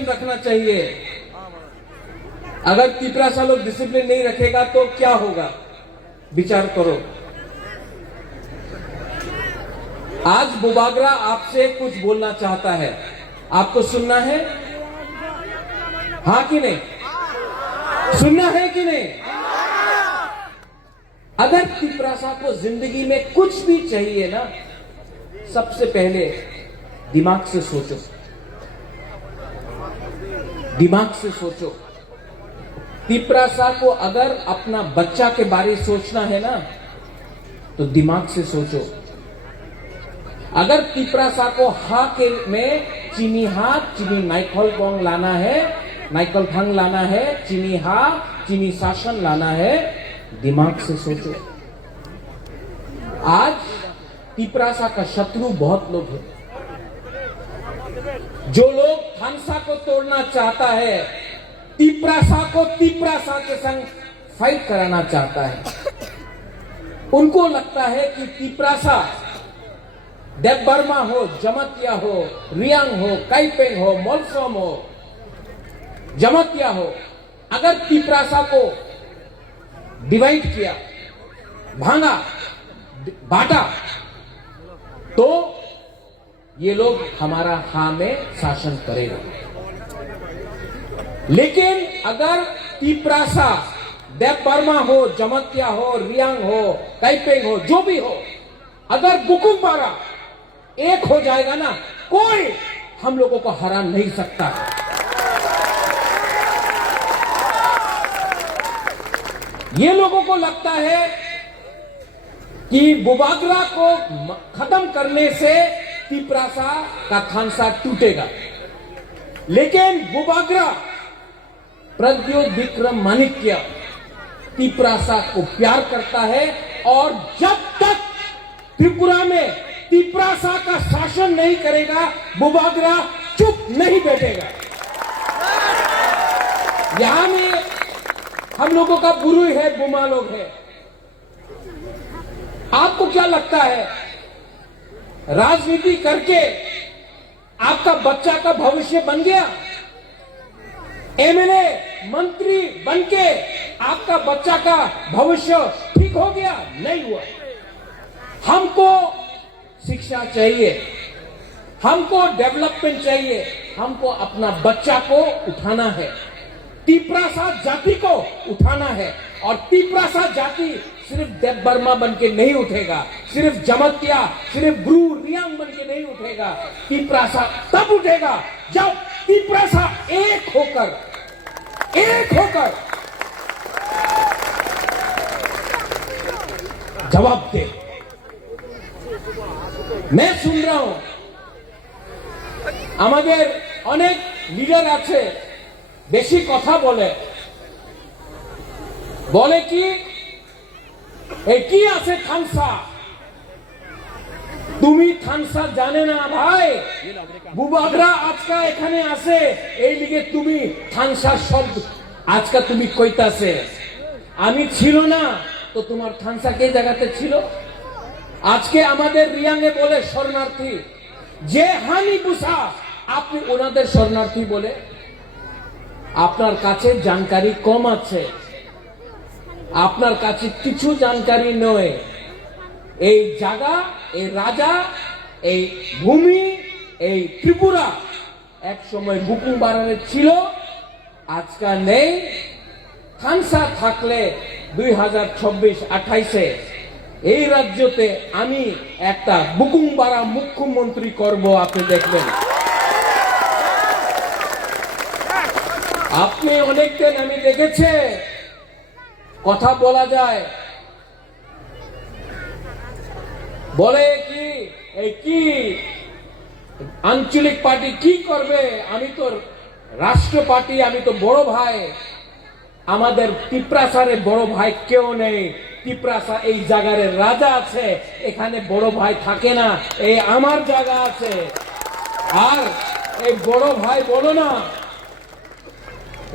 Discipline रखना चाहिए। अगर तिपरासा लोग डिसिप्लिन नहीं रखेगा तो क्या होगा, विचार करो। आज बुबागरा आपसे कुछ बोलना चाहता है, आपको सुनना है? हाँ कि नहीं? सुनना है कि नहीं? अगर तिपरासा को जिंदगी में कुछ भी चाहिए ना, सबसे पहले दिमाग से सोचो, दिमाग से सोचो। तिपरासा को अगर अपना बच्चा के बारे में सोचना है ना, तो दिमाग से सोचो। अगर तिपरासा को हा के में चीनी हा चीनी नाइखल बंग लाना है, नाइखल फंग लाना है, चीनी हा चीनी शासन लाना है, दिमाग से सोचो। आज तिपरासा का शत्रु बहुत लोग हैं। जो लोग थानसा को तोड़ना चाहता है, तिपरासा को तिपरासा के संग फाइट कराना चाहता है। उनको लगता है कि तिपरासा देवबर्मा हो, जमतिया हो, रियांग हो, काइपेंग हो, मोलसोम हो, जमतिया हो, अगर तिपरासा को डिवाइड किया, भांगा, बांटा, तो ये लोग हमारा हा में शासन करेगा। लेकिन अगर तिपरासा देवबर्मा हो, जमतिया हो, रियांग हो, काइपेंग हो, जो भी हो, अगर बुकुमबारा एक हो जाएगा ना, कोई हम लोगों को हरा नहीं सकता। ये लोगों को लगता है कि बुबागरा को खत्म करने से तिपरासा का थानसा टूटेगा। लेकिन बुबागरा प्रद्योत विक्रम माणिक्य तिपरासा को प्यार करता है, और जब तक त्रिपुरा में तिपरासा का शासन नहीं करेगा, बुबागरा चुप नहीं बैठेगा। यहां में हम लोगों का गुरु है, बुमा लोग है। आपको क्या लगता है, राजनीति करके आपका बच्चा का भविष्य बन गया? एमएलए मंत्री बनके आपका बच्चा का भविष्य ठीक हो गया? नहीं हुआ। हमको शिक्षा चाहिए, हमको डेवलपमेंट चाहिए, हमको अपना बच्चा को उठाना है, तिपरासा जाति को उठाना है। और तिपरासा जाति सिर्फ देवबर्मा बन के नहीं उठेगा, सिर्फ जमतिया, सिर्फ ब्रू रियांग बन के नहीं उठेगा। तिपरासा तब उठेगा जब तिपरासा एक होकर जवाब दे। मैं सुन रहा हूं আমাদের অনেক লিডার আছে, বেশি কথা বলে কি এই কি আছে থানসা, তুমি থানসা জানে না ভাই, বুবাগরা আজকা এখানে আছে, এই লিগে তুমি থানসা শব্দ আজকা তুমি কইতাছে। আমি ছিল না তো তোমার থানসা কে জায়গাতে ছিল? আজকে আমাদের রিয়াংয়ে বলে শরণার্থী, যে হানি বুসা আপনি ওনাদের শরণার্থী বলে। আপনার কাছে জানকারি কম আছে, আপনার কাছে কিছু জানকারি নয়। এই জায়গা, এই রাজা, এই ভূমি, এই ত্রিপুরা এক সময় বুকুমবারারে ছিল, আজকাল নেই। থানসা থাকলে 2026-28-এ এই রাজ্যতে আমি একটা বুকুমবারা মুখ্যমন্ত্রী করব, আপনি দেখবেন। আপনি অনেকদিন আমি দেখেছে কথা বলা যায়, বলে কি এই কি আঞ্চলিক পার্টি কি করবে, আমি তো রাষ্ট্র পার্টি, আমি তো বড় ভাই। আমাদের তিপরাসারে বড় ভাই কেউ নেই। তিপরাসা এই জায়গার রাজা আছে, এখানে বড় ভাই থাকে না, এই আমার জায়গা আছে। আর এই বড় ভাই বলো না,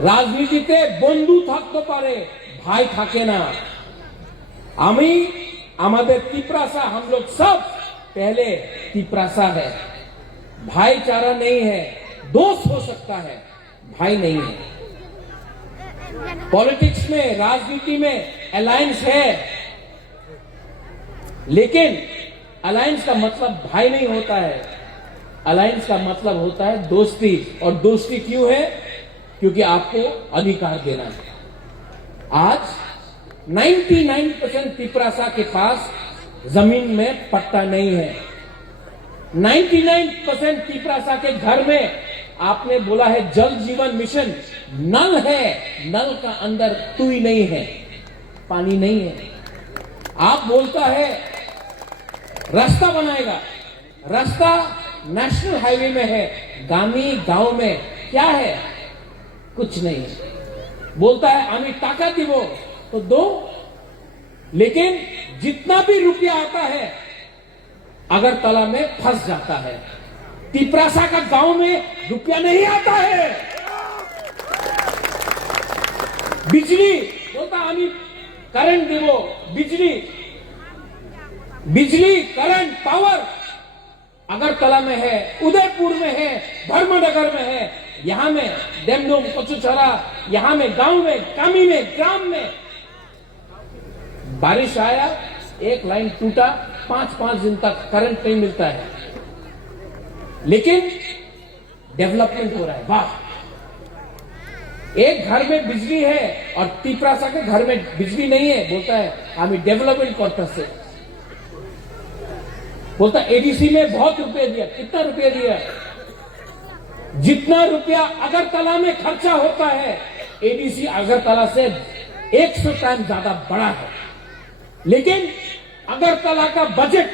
রাজনীতিতে বন্ধু থাকতে পারে, भाई থাকে না। আমি আমাদের तिपरासा, हम लोग सब पहले तिपरासा है, भाईचारा नहीं है। दोस्त हो सकता है, भाई नहीं है। पॉलिटिक्स में, राजनीति में अलायंस है, लेकिन अलायंस का मतलब भाई नहीं होता है। अलायंस का मतलब होता है दोस्ती। और दोस्ती क्यों है? क्योंकि आपको अधिकार देना है। आज 99% पिपरासा के पास जमीन में पट्टा नहीं है। 99% पिपरासा के घर में आपने बोला है जल जीवन मिशन, नल है, नल का अंदर तुई नहीं है, पानी नहीं है। आप बोलता है रास्ता बनाएगा, रास्ता नेशनल हाईवे में है, गामी गांव में क्या है? कुछ नहीं है। बोलता है आमी टाका दिवो, तो दो, लेकिन जितना भी रुपया आता है अगरतला में फंस जाता है। पिपरासा का गांव में रुपया नहीं आता है। बिजली बोलता आमी करंट दिवो, बिजली करंट पावर अगरतला में है, उदयपुर में है, धर्मनगर में है, यहां में डेमडोम, कोचुचरा, यहां में गांव में, कामी में, ग्राम में। बारिश आया, एक लाइन टूटा, 5-5 दिन तक करंट नहीं मिलता है, लेकिन डेवलपमेंट हो रहा है। वाह, एक घर में बिजली है और पिपरासा के घर में बिजली नहीं है, बोलता है हमें डेवलपमेंट करता से। बोलता एडीसी में बहुत रुपए दिया। कितना रुपया दिया? जितना रुपया अगरतला में खर्चा होता है, एडीसी अगरतला से 100 टाइम ज्यादा बड़ा है। लेकिन अगरतला का बजट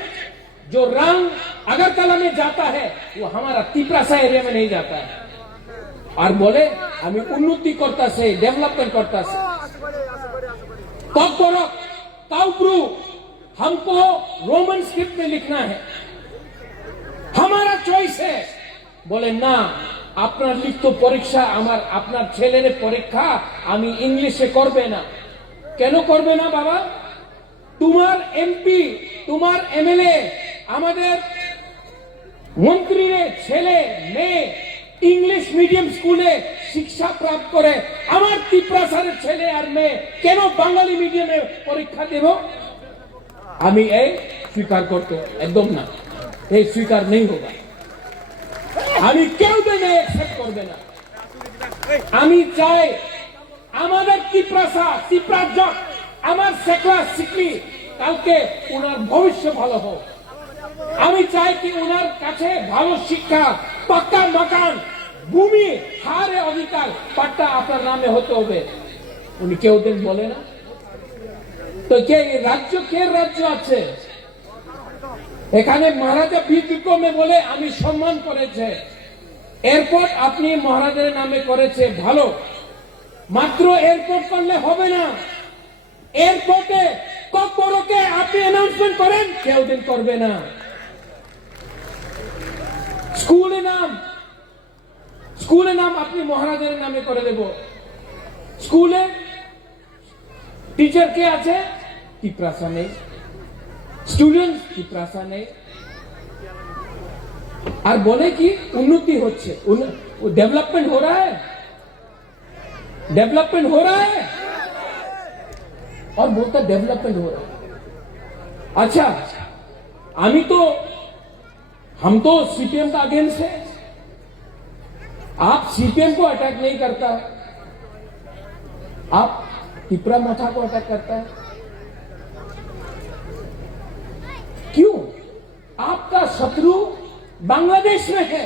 जो रंग अगरतला में जाता है वो हमारा पिपरासा एरिया में नहीं जाता है। और बोले हमें उन्नति करता से, डेवलपमेंट करता से। हमको रोमन स्क्रिप्ट में लिखना है, हमारा चॉइस है। बोले ना, আপনার লিখিত পরীক্ষা আমার আপনার ছেলের পরীক্ষা আমি ইংলিশে করবে না। কেন করবে না বাবা? তোমার এমপি, তোমার এমএলএ, আমাদের মন্ত্রীর ছেলে মেয়ে ইংলিশ মিডিয়াম স্কুলে শিক্ষা প্রাপ্ত করে, আমার পিপরাসার ছেলে আর মেয়ে কেন বাঙালি মিডিয়ামে পরীক্ষা দেব? আমি এই স্বীকার করতে একদম না, এই স্বীকার নেই হোগা। আমি কেউ দেবে অ্যাকসেপ্ট করবে না। আমি চাই আমাদের পিপরাজক আমার শেখলা শিখলি কালকে ওনার ভবিষ্য ভালো হোক। আমি চাই কি ওনার কাছে ভালো শিক্ষা, পাক্কা মকান, ভূমি, হারে অধিকার, পাট্টা আপনার নামে হতে হবে। উনি কেউ দিন বলে না। তো কে রাজ্য, কে রাজ্য আছে এখানে? মহারাজা বীর বিক্রমে বলে আমি সম্মান করেছে, এয়ারপোর্ট আপনি মহারাজের নামে করেছে, ভালো। মাত্র এয়ারপোর্ট করলে হবে না, এয়ারপোর্টে ককবরকে আপনি অ্যানাউন্সমেন্ট করেন, কেউ দিন করবে না। স্কুলে নাম আপনি মহারাজের নামে করে দেব। স্কুলে টিচার কে আছে? পিপরাসা নেই, স্টুডেন্ট পিপরাসা নেই। और बोले कि उन्नति होच्छे, डेवलपमेंट हो रहा है, डेवलपमेंट हो रहा है, और बोलता डेवलपमेंट हो रहा है। अच्छा, हम तो सीपीएम का अगेंस्ट है। आप सीपीएम को अटैक नहीं करता है, आप पिपरा मथा को अटैक करता है। क्यों? आपका शत्रु बांग्लादेश में है,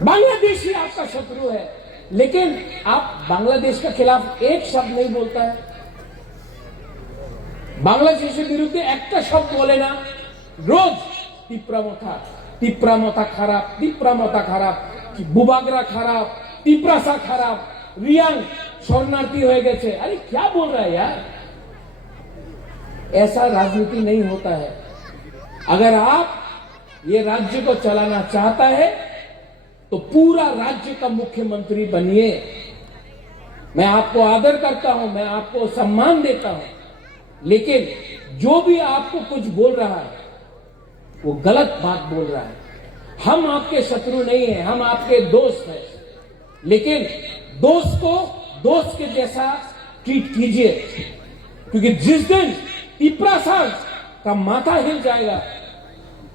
बांग्लादेश ही आपका शत्रु है, लेकिन आप बांग्लादेश के खिलाफ एक शब्द नहीं बोलता है। बांग्लादेश के विरुद्ध एक शब्द बोले ना, रोज तिप्रामथा खराब, बुबागरा खराब, तिप्रासा खराब, रियांग शरणार्थी हो गए। अरे क्या बोल रहा है यार? ऐसा राजनीति नहीं होता है। अगर आप ये राज्य को चलाना चाहता है तो पूरा राज्य का मुख्यमंत्री बनिए। मैं आपको आदर करता हूं, मैं आपको सम्मान देता हूं, लेकिन जो भी आपको कुछ बोल रहा है वो गलत बात बोल रहा है। हम आपके शत्रु नहीं हैं, हम आपके दोस्त हैं, लेकिन दोस्त को दोस्त के जैसा ट्रीट कीजिए, क्योंकि जिस दिन पिपरासा का माथा हिल जाएगा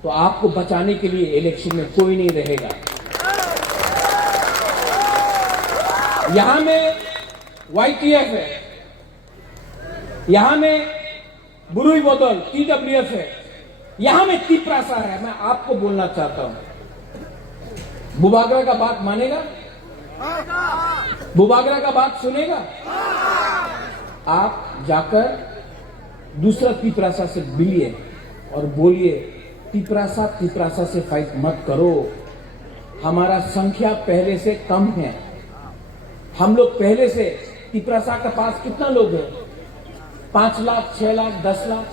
तो आपको बचाने के लिए इलेक्शन में कोई नहीं रहेगा। यहां में YTF है, यहां में बुरुई बदल TWF है, यहां में पिपरासा है। मैं आपको बोलना चाहता हूं, बुबागरा का बात मानेगा? बुबागरा का बात सुनेगा? आप जाकर दूसरा पिपरासा से मिलिए और बोलिए पिपरासा से फाइट मत करो, हमारा संख्या पहले से कम है। हम लोग पहले से, पिपरासा के पास कितना लोग हैं? 5 लाख, 6 लाख, 10 लाख।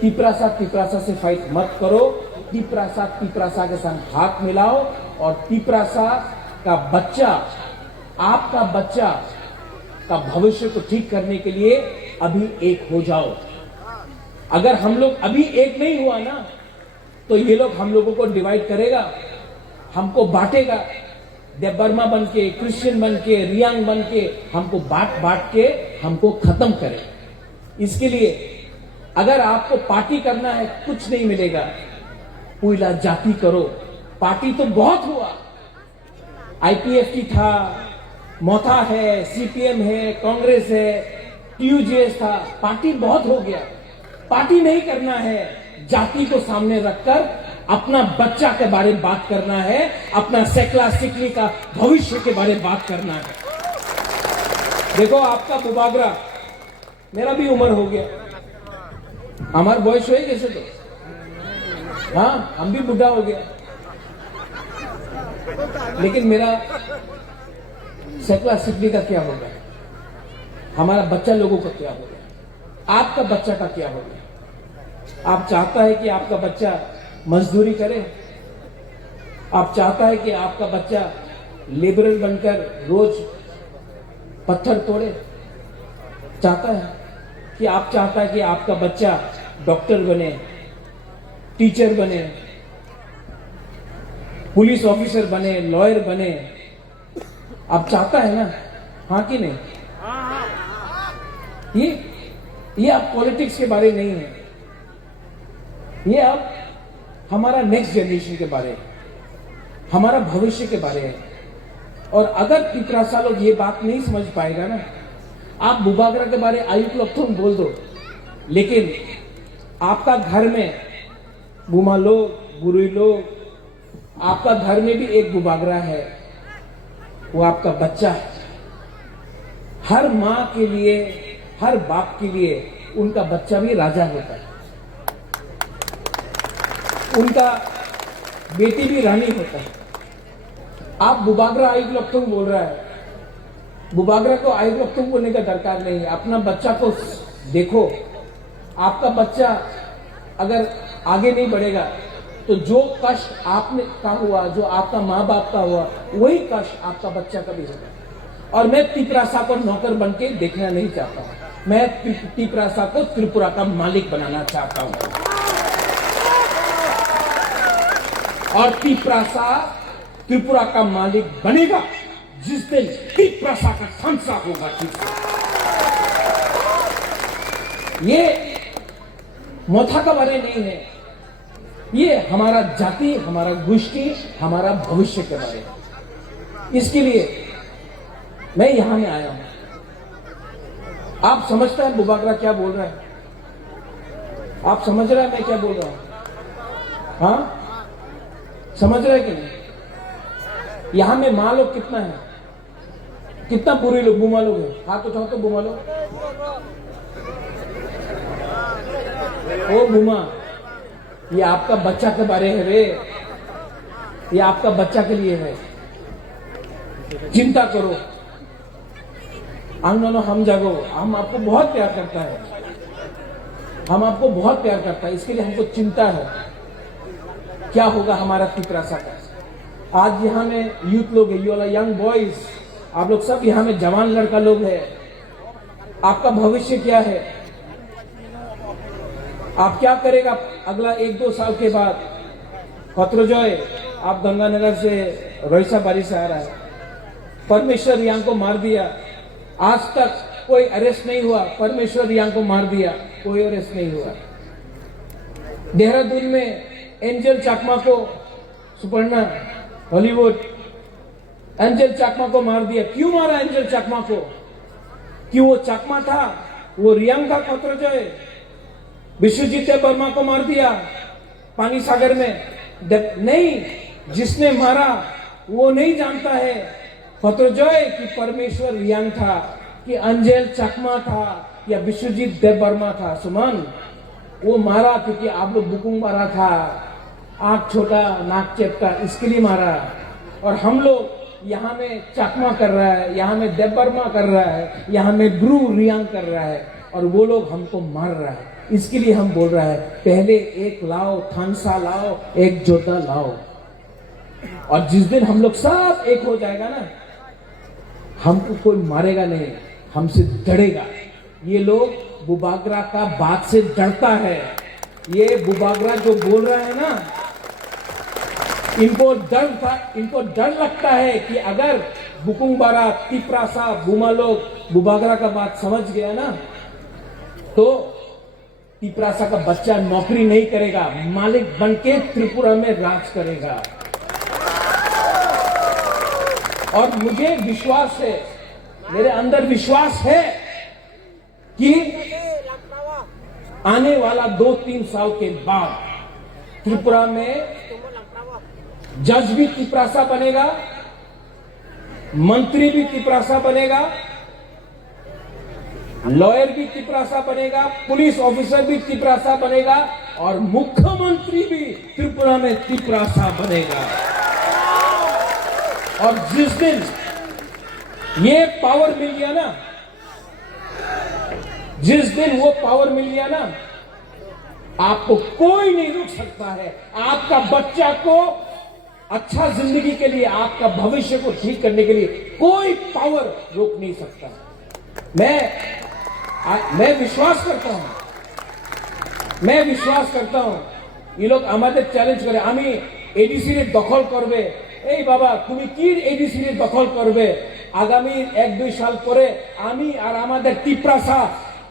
पिपरासा से फाइट मत करो। पिपरासा के साथ हाथ मिलाओ और पिपरासा का बच्चा, आपका बच्चा का भविष्य को ठीक करने के लिए अभी एक हो जाओ। अगर हम लोग अभी एक नहीं हुआ ना, तो ये लोग हम लोगों को डिवाइड करेगा, हमको बांटेगा। देवबर्मा बन के, क्रिश्चियन बन के, रियांग बन के हमको बांट के हमको खत्म करे। इसके लिए अगर आपको पार्टी करना है, कुछ नहीं मिलेगा, पूरा जाति करो। पार्टी तो बहुत हुआ, IPFT था, मोथा है, CPM है, कांग्रेस है, TUJS था, पार्टी बहुत हो गया। पार्टी नहीं करना है, जाति को सामने रखकर अपना बच्चा के बारे में बात करना है, अपना सेकला सिकली का भविष्य के बारे में बात करना है। देखो आपका बुबागरा, मेरा भी उम्र हो गया, हमारा बॉयस हुए कैसे तो, हाँ हम भी बुढ़ा हो गया, लेकिन मेरा सेकला सिकली का क्या होगा? हमारा बच्चा लोगों का क्या होगा? आपका बच्चा का क्या होगा? आप चाहता है कि आपका बच्चा मजदूरी करे? आप चाहता है कि आपका बच्चा लेबरर बनकर रोज पत्थर तोड़े? चाहता है कि आप चाहता है कि आपका बच्चा डॉक्टर बने, टीचर बने, पुलिस ऑफिसर बने, लॉयर बने? आप चाहता है ना? हाँ कि नहीं? ये आप पॉलिटिक्स के बारे नहीं है, ये अब हमारा नेक्स्ट जनरेशन के बारे है, हमारा भविष्य के बारे है। और अगर पिपरासा लोग ये बात नहीं समझ पाएगा ना, आप बुबागरा के बारे आयुक्त लोग तो बोल दो, लेकिन आपका घर में बुमा लोग, बुरुई लोग, आपका घर में भी एक बुबागरा है, वो आपका बच्चा है। हर मां के लिए, हर बाप के लिए उनका बच्चा भी राजा होता है, उनका बेटी भी रानी होता है। आप बुबागरा आयुक्त लखतुंग बोल रहा है, बुबागरा को आयुक्त लखतुंग बोलने का दरकार नहीं है। अपना बच्चा को देखो, आपका बच्चा अगर आगे नहीं बढ़ेगा तो जो कष्ट आपने का हुआ, जो आपका माँ बाप का हुआ, वही कष्ट आपका बच्चा का भी होगा। और मैं पिपरासा को नौकर बन के देखना नहीं चाहता हूं, मैं पिपरासा को त्रिपुरा का मालिक बनाना चाहता हूं। और पिपरासा त्रिपुरा का मालिक बनेगा जिस दिन पिपरासा का खमसा होगा। ये मोथा का बारे नहीं है, ये हमारा जाति, हमारा गोष्ठी, हमारा भविष्य के बारे में। इसके लिए मैं यहां में आया हूं। आप समझते हैं बुबागरा क्या बोल रहा है? आप समझ रहे हैं मैं क्या बोल रहा हूं? हाँ, समझ रहे कि नहीं? यहां में मां लोग कितना है, कितना बुरी लोग, बुमा लोग है? हाथ उठाओ तो बुमा लोग। ओ बुमा, ये आपका बच्चा के बारे है रे, ये आपका बच्चा के लिए है। चिंता करो, हम जागो। हम आपको बहुत प्यार करता है, हम आपको बहुत प्यार करता है, इसके लिए हमको चिंता है क्या होगा हमारा पिपरासा का। आज यहाँ में यूथ लोग है, यू आर यंग बॉयज, आप लोग सब यहाँ में जवान लड़का लोग है। आपका भविष्य क्या है? आप क्या करेगा अगला 1-2 साल के बाद? पत्रजॉय, आप गंगानगर से रोहिसा बारी से आ रहा है। परमेश्वर रियांग को मार दिया, आज तक कोई अरेस्ट नहीं हुआ। परमेश्वर रियांग को मार दिया, कोई अरेस्ट नहीं हुआ। देहरादून में एंजल चाकमा को, सुपर्णा हॉलीवुड, एंजल चाकमा को मार दिया। क्यों मारा एंजल चाकमा को? क्यों वो चाकमा था? वो रियांग था पत्रजॉय। विश्वजीत देव वर्मा को मार दिया पानी सागर में। नहीं, जिसने मारा वो नहीं जानता है पत्रजॉय कि परमेश्वर रियांग था, कि अंजल चाकमा था, या विश्वजीत देव वर्मा था। सुमन, वो मारा क्योंकि आप लोग बुकुंग मारा था, आंख छोटा नाक चेपटा, इसके लिए मारा। और हम लोग यहाँ में चाकमा कर रहा है, यहाँ में देव वर्मा कर रहा है, यहाँ में ब्रू रियांग कर रहा है, और वो लोग हमको मार रहा है। इसके लिए हम बोल रहा है पहले एक लाओ, थानसा लाओ, एक जोता लाओ। और जिस दिन हम लोग सब एक हो जाएगा ना, हमको कोई मारेगा नहीं, हमसे डरेगा। ये लोग बुबागरा का बात से डरता है। ये बुबागरा जो बोल रहा है ना, इनको डर लगता है कि अगर बुकुंग बारा, तिप्रासा, बुमा लोग बुबागरा का बात समझ गया ना, तो तिप्रासा का बच्चा नौकरी नहीं करेगा, मालिक बनके त्रिपुरा में राज करेगा। और मुझे विश्वास है, मेरे अंदर विश्वास है कि आने वाला 2-3 साल के बाद त्रिपुरा में जज भी तिप्रासा बनेगा, मंत्री भी तिप्रासा बनेगा, लॉयर भी तिप्रासा बनेगा, पुलिस ऑफिसर भी तिप्रासा बनेगा, और मुख्यमंत्री भी त्रिपुरा में तिप्रासा बनेगा। और जिस दिन ये पावर मिल गया ना, जिस दिन वो पावर मिल गया ना, आपको कोई नहीं रोक सकता है। आपका बच्चा को अच्छा जिंदगी के लिए, आपका भविष्य को ठीक करने के लिए कोई पावर रोक नहीं सकता। मैं विश्वास करता हूं ये लोग আমাদের চ্যালেঞ্জ করে, আমি এডিসি রে দখল করবে। এই বাবা, তুমি কি এডিসি রে দখল করবে? আগামী 1-2 সাল পরে আমি আর আমাদের তিপ্রাসা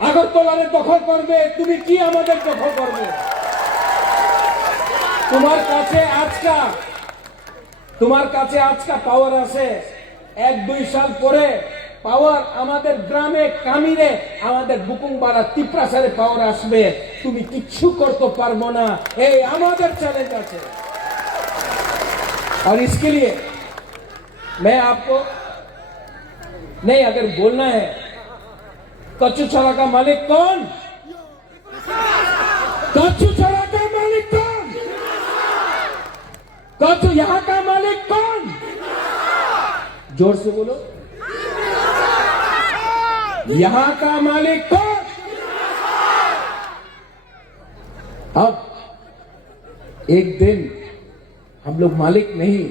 আগরতলারে দখল করবে। তুমি কি আমাদের দখল করবে? তোমার কাছে আজকা পাওয়ার আছে। 1-2 সাল পরে পাওয়ার আমাদের গ্রামে কামিরে, আমাদের বুকুংবাড়া তিপ্রাসারে পাওয়ার আসবে। তুমি কিচ্ছু করতে পারবো না, এই আমাদের চ্যালেঞ্জ আছে। और इसके लिए मैं आपको नहीं, अगर बोलना है कच्चू छड़ा का मालिक कौन? कच्चू छड़ा का मालिक कौन? कच्चू यहां का मालिक कौन? जोर से बोलो, यहां का मालिक कौन? अब एक दिन हम लोग मालिक नहीं,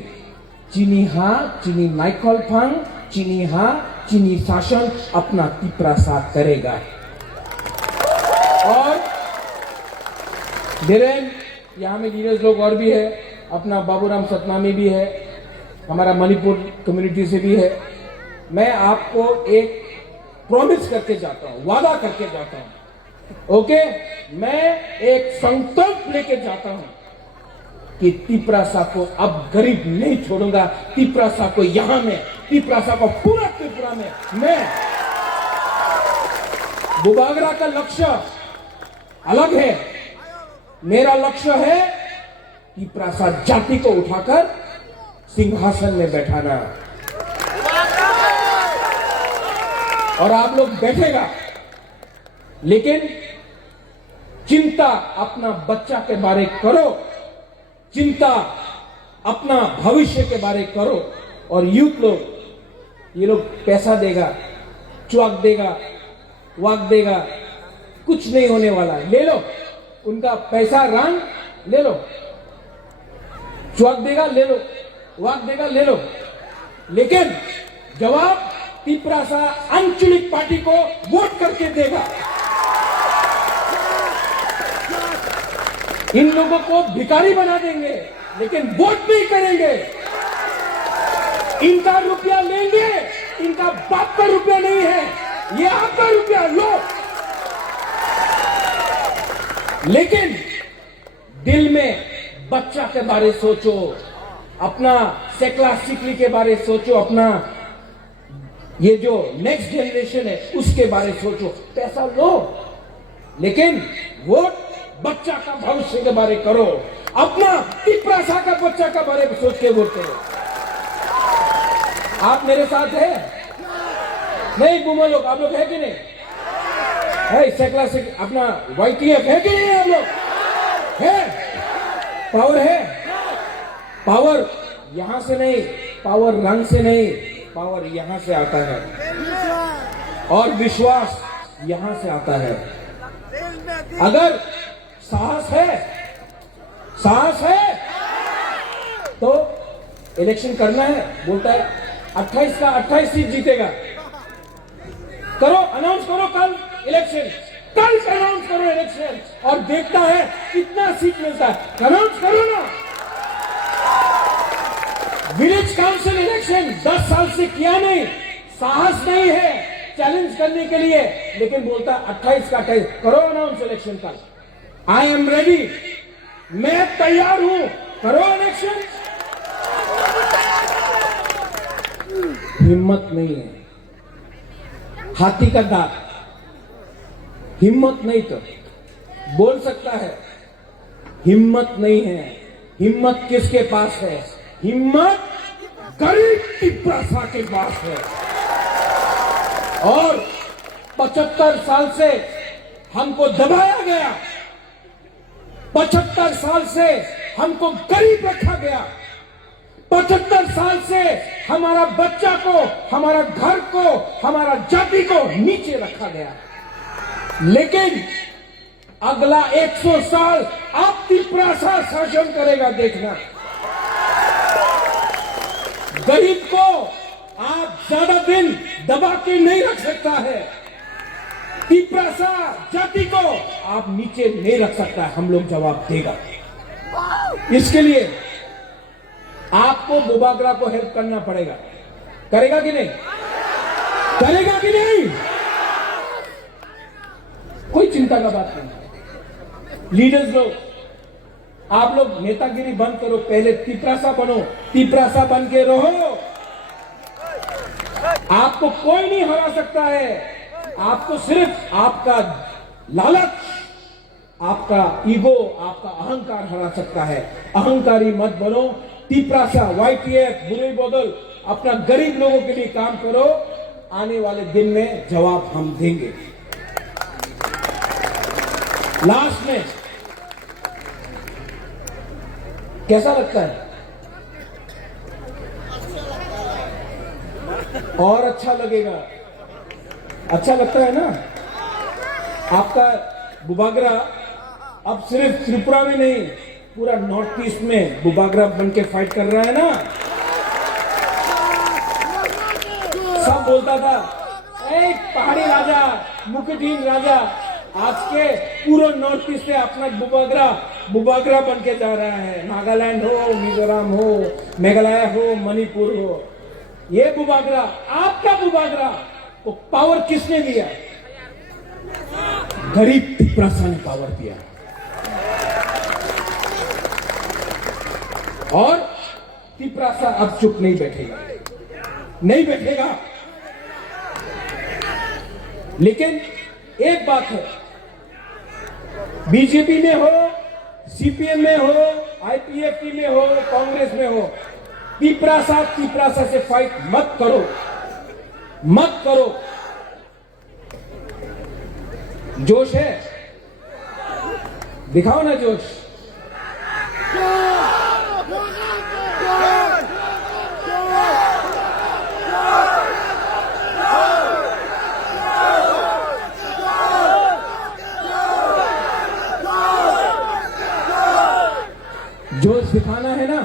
चीनी हा, चीनी माइकल फंग, चीनी हा, चीनी शासन अपना तिप्रासा करेगा। और धीरेन यहाँ में लीडर्स लोग और भी है, अपना बाबूराम सतनामी भी है, हमारा मणिपुर कम्युनिटी से भी है। मैं आपको एक प्रॉमिस करके जाता हूं, वादा करके जाता हूं, ओके? मैं एक संकल्प लेके जाता हूं कि तिप्रासा को अब गरीब नहीं छोड़ूंगा। तिप्रासा को यहां में, तिप्रासा को पूरा त्रिपुरा में मैं, बुबागरा का लक्ष्य अलग है, मेरा लक्ष्य है तिप्रासा जाति को उठाकर सिंहासन में बैठाना। और आप लोग बैठेगा, लेकिन चिंता अपना बच्चा के बारे करो, चिंता अपना भविष्य के बारे करो। और यूथ लोग, ये लोग पैसा देगा, चौक देगा, वाक देगा, कुछ नहीं होने वाला, ले लो उनका पैसा, रंग ले लो, चौक देगा ले लो, वाक देगा ले लो, लेकिन जवाब तिप्रासा अंचलिक पार्टी को वोट करके देगा। इन लोगों को भिखारी बना देंगे, लेकिन वोट नहीं करेंगे। इनका रुपया लेंगे, इनका बाप का रुपया नहीं है, ये आपका रुपया लो। लेकिन दिल में बच्चा के बारे सोचो, अपना सेकला सिकली के बारे सोचो, अपना ये जो नेक्स्ट जनरेशन है उसके बारे सोचो। पैसा लो, लेकिन वोट बच्चा का भविष्य के बारे करो, अपना पिपरासा का बच्चा का बारे सोच के वोट करो। आप मेरे साथ है? नहीं बुमा लोग, आप लोग है कि नहीं है? सेकला से अपना YTF है कि नहीं? आप लोग है? पावर है? पावर यहां से नहीं, पावर रंग से नहीं, पावर यहां से आता है, और विश्वास यहां से आता है। अगर साहस है, साहस है तो इलेक्शन करना है। बोलता है 28 का 28 सीट जीतेगा। करो, अनाउंस करो कल इलेक्शन, कल अनाउंस करो इलेक्शन, और देखता है कितना सीट मिलता है। अनाउंस करो ना। विलेज काउंसिल इलेक्शन 10 साल से किया नहीं, साहस नहीं है चैलेंज करने के लिए, लेकिन बोलता 28 का 28 करो अनाउंस इलेक्शन कल। आई एम रेडी, मैं तैयार हूं, करो इलेक्शन। हिम्मत नहीं है, हाथी का दांत, हिम्मत नहीं तो बोल सकता है, हिम्मत नहीं है। हिम्मत किसके पास है? हिम्मत गरीब पिपरासा के पास है। और 75 साल से हमको दबाया गया, 75 साल से हमको गरीब रखा गया, 75 साल से हमारा बच्चा को, हमारा घर को, हमारा जाति को नीचे रखा गया। लेकिन अगला 100 साल आप पिपरासा शासन करेगा, देखना। गरीब को आप ज्यादा दिन दबा के नहीं रख सकता है, पिपरासा जाति को आप नीचे नहीं रख सकता है। हम लोग जवाब देगा। इसके लिए आपको बुबागरा को हेल्प करना पड़ेगा। करेगा कि नहीं? करेगा कि नहीं? कोई चिंता का बात नहीं। लीडर्स लोग, आप लोग नेतागिरी बंद करो, पहले पिपरासा बनो, पिपरासा बन के रहो। आपको कोई नहीं हरा सकता है। आपको सिर्फ आपका लालच, आपका ईगो, आपका अहंकार हरा सकता है। अहंकारी मत बनो। पिपरासा, YTF, बुरे बदल, अपना गरीब लोगों के लिए काम करो। आने वाले दिन में जवाब हम देंगे। लास्ट में कैसा लगता है? और अच्छा लगेगा। अच्छा लगता है ना? आपका बुबागरा अब सिर्फ त्रिपुरा में नहीं, पूरा नॉर्थ ईस्ट में बुबागरा बन के फाइट कर रहा है ना। सब बोलता था एक पहाड़ी राजा, मुकुटहीन राजा, आज के पूरा नॉर्थ ईस्ट से अपना बुबागरा बन के जा रहा है। नागालैंड हो, मिजोरम हो, मेघालय हो, मणिपुर हो, ये बुबागरा, आपका बुबागरा को पावर किसने दिया? गरीब पिपरासा ने पावर दिया। और पिपरासा अब चुप नहीं बैठेगा, नहीं बैठेगा। लेकिन एक बात है, बीजेपी में हो, CPM में हो, IPFT में हो, कांग्रेस में हो, पिपरासा से फाइट मत करो, मत करो। जोश है? दिखाओ ना जोश। जोश दिखाना है ना,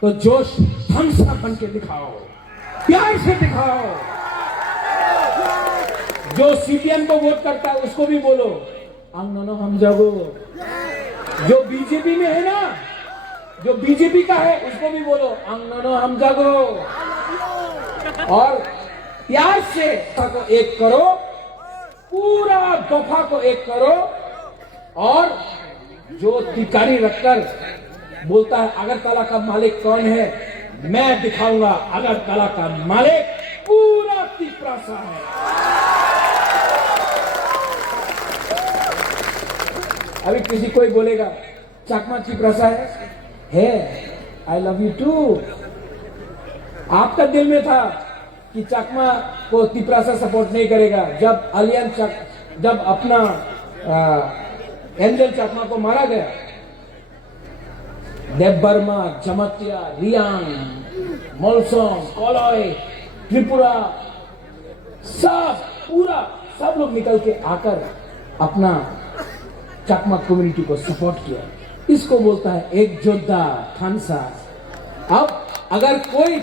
तो जोश हमसा बन के दिखाओ, प्यार से दिखाओ। जो CPM को वोट करता है उसको भी बोलो अंगनो हम जागो। जो बीजेपी में है ना, जो बीजेपी का है उसको भी बोलो अंगनो हम जागो, और प्यार से को एक करो, पूरा दफा को एक करो, और जो तिकारी रखकर बोलता है अगरतला का मालिक कौन है, मैं दिखाऊंगा अगरतला का मालिक पूरा तिपरासा है। अभी किसी कोई बोलेगा चकमा तिपरासा है, आई लव यू टू। आपका दिल में था कि चकमा को तिपरासा सपोर्ट नहीं करेगा, जब जब अपना एंजल चकमा को मारा गया, देवबर्मा, जमतिया, रियांग, मोलसोंग, कोलोई, त्रिपुरा, सब लोग निकल के आकर अपना चकमा कम्युनिटी को सपोर्ट किया। इसको बोलता है एक योद्धा थानसा। अब अगर कोई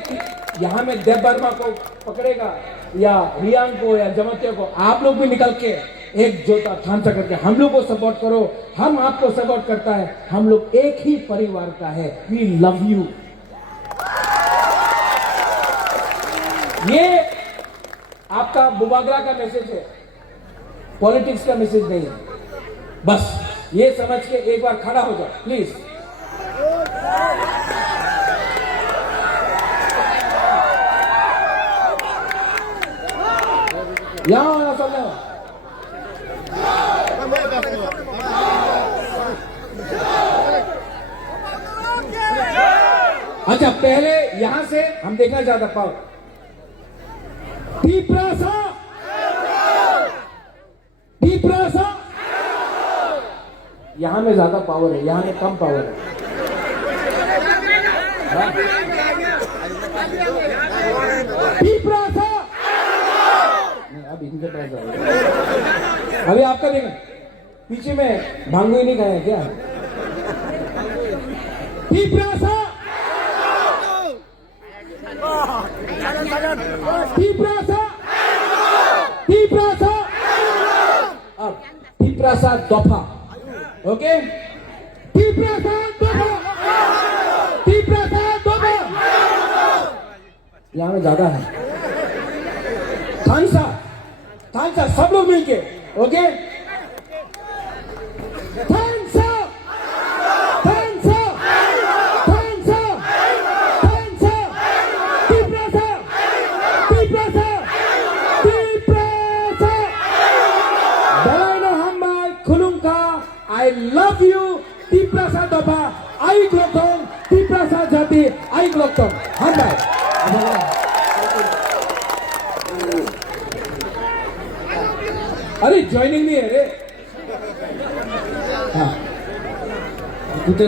यहां में देवबर्मा को पकड़ेगा या रियांग को या जमतिया को, आप लोग भी निकल के एक जोता थानसा करके हम लोग को सपोर्ट करो, हम आपको सपोर्ट करता है, हम लोग एक ही परिवार का है, वी लव यू। ये आपका बुबागरा का मैसेज है, पॉलिटिक्स का मैसेज नहीं है। बस ये समझ के एक बार खड़ा हो जाओ प्लीज। यहां अच्छा, पहले यहां से हम देखना चाहता पाओ तिपरासा, तिपरासा। यहां में ज्यादा पावर है, यहां में कम पावर है। तिपरासा अब इनके पास जाओ। अभी आपका देखना, पीछे में भांगू ही नहीं खाया क्या? तिपरासा, तिपरासा, तिपरासा। अब तिपरासा दफा, ओके? तिपरासा दफा, तिपरासा दफा। यहां में ज्यादा है। थानसा, थानसा सब लोग मिलके, ओके? थानसा, थानसा, थानसा, थानसा, तिपरासा, तिपरासा, तिपरासा। Dalaino hambay khulungka, I love you, तिपरासा दफा, आई ग्लोक्टोंग, तिपरासा जाति, आई ग्लोक्टोंग, hambay। अरे ज्वाइनिंग नहीं है रे। हाँ, बुटर